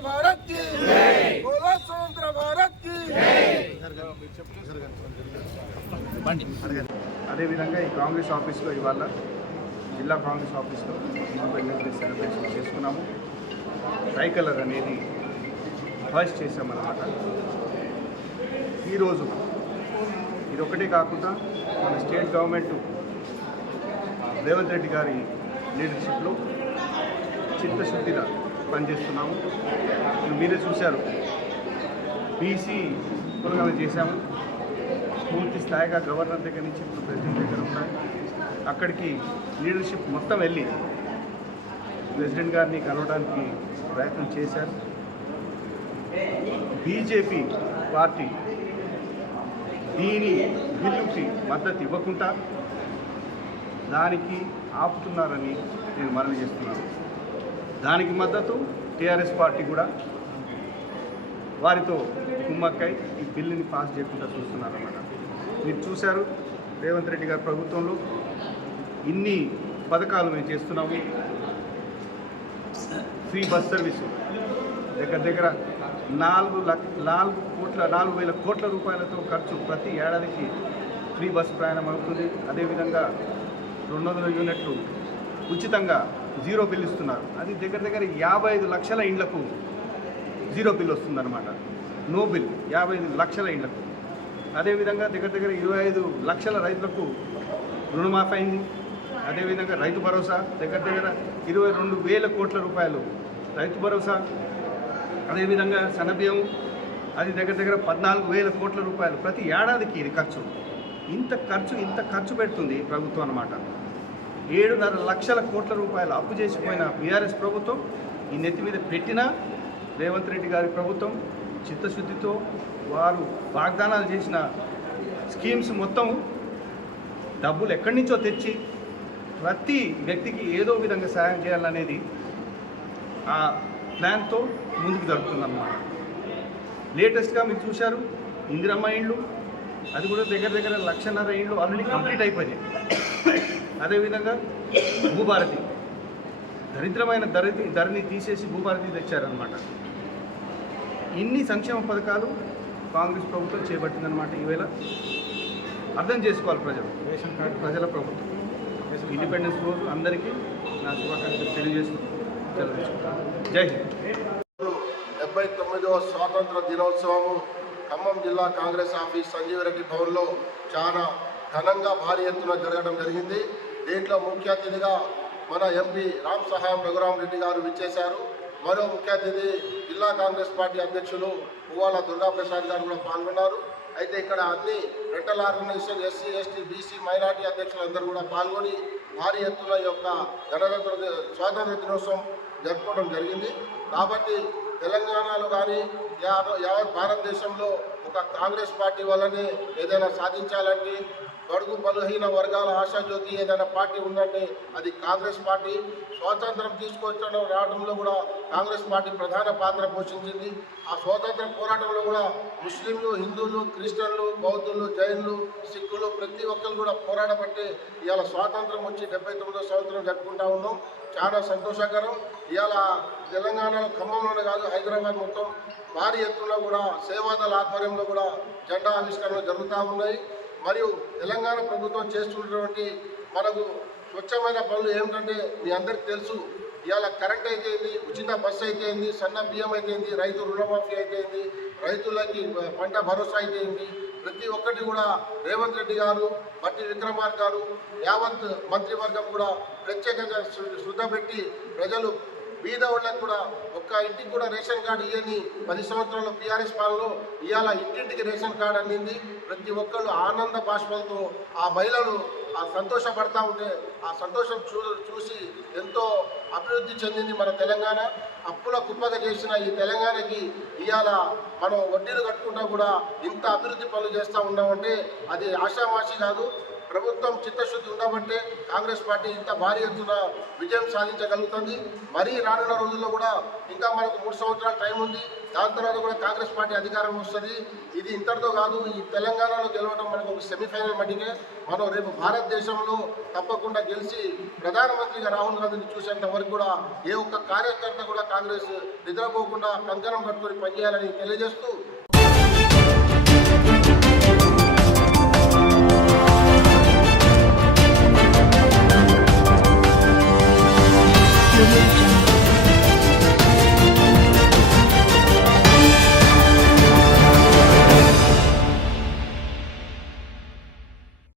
भारत అదేవిధంగా ఈ కాంగ్రెస్ ఆఫీస్లో ఇవాళ జిల్లా కాంగ్రెస్ ఆఫీస్లో ఇండిపెండెన్స్ డే సెలబ్రేషన్ చేసుకున్నాము. ట్రై కలర్ అనేది ఫస్ట్ చేసామన్నమాట ఈరోజు ఇది ఒకటే కాకుండా మన స్టేట్ గవర్నమెంట్ రేవంత్ రెడ్డి గారి లీడర్షిప్లో చిత్తశుద్ధిగా పనిచేస్తున్నాము. మీరే చూశారు. బీసీ ప్రోగ్రామ్ చేశాము. పూర్తి స్థాయిగా గవర్నర్ దగ్గర నుంచి ఇప్పుడు ప్రెసిడెంట్ దగ్గర ఉన్నాయి అక్కడికి లీడర్షిప్ మొత్తం వెళ్ళి ప్రెసిడెంట్ గారిని కలవడానికి ప్రయత్నం చేశారు. బీజేపీ పార్టీ దీని బిల్లుకి మద్దతు ఇవ్వకుండా దానికి ఆపుతున్నారని నేను మనవి చేస్తున్నాను. దానికి మద్దతు టీఆర్ఎస్ పార్టీ కూడా వారితో కుమ్మక్కై ఈ బిల్లుని పాస్ చేయకుండా చూస్తున్నారన్నమాట. మీరు చూశారు రేవంత్ రెడ్డి గారి ప్రభుత్వంలో ఇన్ని పథకాలు మేము చేస్తున్నాము. Free bus service. దగ్గర దగ్గర నాలుగు లక్ష నాలుగు కోట్ల నాలుగు వేల కోట్ల రూపాయలతో ఖర్చు ప్రతి ఏడాదికి ఫ్రీ బస్ ప్రయాణం అవుతుంది. అదేవిధంగా రెండు వందల యూనిట్లు ఉచితంగా జీరో బిల్ ఇస్తున్నారు. అది దగ్గర దగ్గర యాభై ఐదు లక్షల ఇండ్లకు జీరో బిల్ వస్తుందన్నమాట. నో బిల్ యాభై ఐదు లక్షల ఇండ్లకు. అదేవిధంగా దగ్గర దగ్గర ఇరవై ఐదు లక్షల రైతులకు రుణమాఫీ అయింది. అదేవిధంగా రైతు భరోసా దగ్గర దగ్గర ఇరవై రెండు వేల కోట్ల రూపాయలు రైతు భరోసా. అదేవిధంగా సన్నబియ్యం అది దగ్గర దగ్గర పద్నాలుగు వేల కోట్ల రూపాయలు ప్రతి ఏడాదికి ఇది ఖర్చు. ఇంత ఖర్చు ఇంత ఖర్చు పెడుతుంది ప్రభుత్వం అన్నమాట. ఏడున్నర లక్షల కోట్ల రూపాయలు అప్పు చేసిపోయిన బీఆర్ఎస్ ప్రభుత్వం ఈ నెత్తి మీద పెట్టినా రేవంత్ రెడ్డి గారి ప్రభుత్వం చిత్తశుద్ధితో వారు వాగ్దానాలు చేసిన స్కీమ్స్ మొత్తం డబ్బులు ఎక్కడి నుంచో తెచ్చి ప్రతి వ్యక్తికి ఏదో విధంగా సహాయం చేయాలనేది ఆ ప్లాన్తో ముందుకు జరుగుతుందన్నమాట. లేటెస్ట్గా మీరు చూశారు ఇందిరమ్మ ఇండ్లు అది కూడా దగ్గర దగ్గర లక్షన్నర ఇండ్లు ఆల్రెడీ కంప్లీట్ అయిపోయింది అదేవిధంగా భూభారతి దరిద్రమైన ధరని ధరని తీసేసి భూభారతి తెచ్చారనమాట ఇన్ని సంక్షేమ పథకాలు కాంగ్రెస్ ప్రభుత్వం చేపట్టిందనమాట ఈవేళ. అర్థం చేసుకోవాలి ప్రజలు. Ration card. ప్రజల ప్రభుత్వం. ఇండిపెండెన్స్ రోజు అందరికీ నా శుభాకాంక్షలు తెలియజేస్తూ తెలియజేసుకుంటాను జై హింద్. డెబ్బై తొమ్మిదవ స్వాతంత్ర దినోత్సవము ఖమ్మం జిల్లా కాంగ్రెస్ ఆఫీస్ సంజీవరెడ్డి భవన్లో చాలా ఘనంగా భారీ ఎత్తున జరగడం జరిగింది. దీంట్లో ముఖ్య అతిథిగా మన ఎంపీ రామ్ సహాయం రఘురాం రెడ్డి గారు విచ్చేశారు. మరో ముఖ్య అతిథి జిల్లా కాంగ్రెస్ పార్టీ అధ్యక్షులు పువ్వాల దుర్గాప్రసాద్ గారు కూడా పాల్గొన్నారు. అయితే ఇక్కడ అన్ని rental organisation SC ST BC minority అధ్యక్షులందరూ కూడా పాల్గొని భారీ ఎత్తుల యొక్క గణతంత్ర స్వాతంత్ర దినోత్సవం జరుపుకోవడం జరిగింది. కాబట్టి తెలంగాణలో కానీ యావత్ భారతదేశంలో ఒక కాంగ్రెస్ పార్టీ వల్లనే ఏదైనా సాధించాలంటే బడుగు బలహీన వర్గాల ఆశాజ్యోతి ఏదైనా పార్టీ ఉందంటే అది కాంగ్రెస్ పార్టీ. స్వాతంత్రం తీసుకొచ్చడం రావడంలో కూడా కాంగ్రెస్ పార్టీ ప్రధాన పాత్ర పోషించింది. ఆ స్వాతంత్ర పోరాటంలో కూడా ముస్లింలు హిందువులు క్రిస్టియన్లు బౌద్ధులు జైన్లు సిక్కులు ప్రతి ఒక్కరు కూడా పోరాడబట్టి ఇవాళ స్వాతంత్రం వచ్చి డెబ్బై తొమ్మిదో సంవత్సరం జరుపుకుంటా ఉన్నాం. చాలా సంతోషకరం. ఇవాళ తెలంగాణలో ఖమ్మంలోనే కాదు హైదరాబాద్ మొత్తం భారీ ఎత్తులో కూడా సేవాదళ ఆధ్వర్యంలో కూడా జెండా ఆవిష్కరణలు జరుగుతూ ఉన్నాయి. మరియు తెలంగాణ ప్రభుత్వం చేస్తున్నటువంటి మనకు స్వచ్ఛమైన పనులు ఏమిటంటే మీ అందరికీ తెలుసు ఇవాళ కరెంట్ అయితేంది ఉచిత బస్సు అయితేంది సన్న బియ్యం అయితేంది రైతు రుణమాఫీ అయితేంది రైతులకి పంట భరోసా అయితేంది ప్రతి ఒక్కటి కూడా రేవంత్ రెడ్డి గారు బట్టి విక్రమార్ గారు యావత్ మంత్రివర్గం కూడా ప్రత్యేకంగా శ్రద్ధ పెట్టి ప్రజలు బీద వాళ్ళకు కూడా ఒక్క ఇంటికి కూడా రేషన్ కార్డు ఇవ్వని పది సంవత్సరాల బీఆర్ఎస్ పాలనలో ఇవాళ ఇంటింటికి రేషన్ కార్డు అందింది. ప్రతి ఒక్కళ్ళు ఆనంద బాష్పంతో ఆ మహిళలు ఆ సంతోషపడతా ఉంటే ఆ సంతోషం చూ చూసి ఎంతో అభివృద్ధి చెందింది మన తెలంగాణ. అప్పుల కుప్పగా చేసిన ఈ తెలంగాణకి ఇవాళ మనం వడ్డీలు కట్టుకుంటా కూడా ఇంత అభివృద్ధి పనులు చేస్తూ ఉన్నామంటే అది ఆషామాషి కాదు. ప్రభుత్వం చిత్తశుద్ధి ఉండబట్టే కాంగ్రెస్ పార్టీ ఇంత భారీ ఎత్తున విజయం సాధించగలుగుతుంది. మరీ రానున్న రోజుల్లో కూడా ఇంకా మనకు మూడు సంవత్సరాల టైం ఉంది. దాని తర్వాత కూడా కాంగ్రెస్ పార్టీ అధికారం వస్తుంది. ఇది ఇంతటితో కాదు ఈ తెలంగాణలో గెలవడం మనకు ఒక సెమీఫైనల్ మట్టికే. మనం రేపు భారతదేశంలో తప్పకుండా గెలిచి ప్రధానమంత్రిగా రాహుల్ గాంధీని చూసేంత వరకు కూడా ఏ ఒక్క కార్యకర్త కూడా కాంగ్రెస్ నిద్రపోకుండా కంకణం కట్టుకొని పనిచేయాలని తెలియజేస్తూ